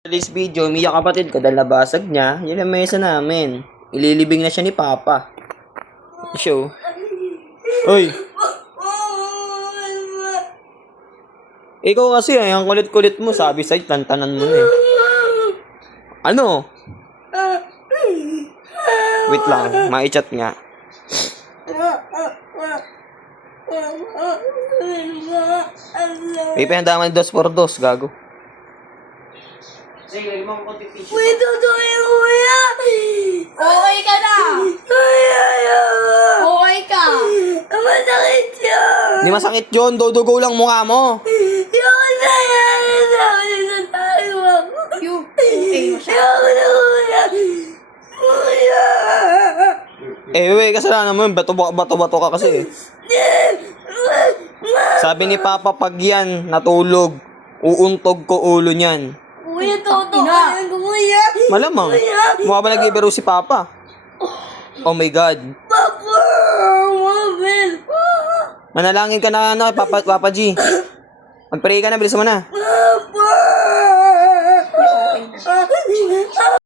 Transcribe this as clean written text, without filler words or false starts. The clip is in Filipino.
Today's video, umiyak kapatid ko dahil nabasag niya. Yun ang mesa namin. Ililibing na siya ni Papa. Show. Uy! Ikaw kasi, ang kulit-kulit mo. Sabi sa'yo, tantanan mo na eh. Ano? Wait lang, mai-chat nga. May pinadaman 2x2, gago. Sige, limang konti tissue. Uy, tutuloy kuya! Okay ka na! Okay ka! Masakit yun! Hindi masakit yun, dudugo lang mukha mo. Yung nangyari sa akin sa tayo ako. Yung okay mo siya. Yung na kuya! Kuya! Eh, kasalanan mo yun, bato-bato ka kasi eh. Sabi ni Papa, pag yan natulog, uuntog ko ulo niyan. Kuya, tutuloy kuya! Malamang. Mukha ba nag-ibiro si Papa? Oh my God. Papa! Mabel! Manalangin ka na, Papa G. Mag-pray ka na, bilis mo na. Papa!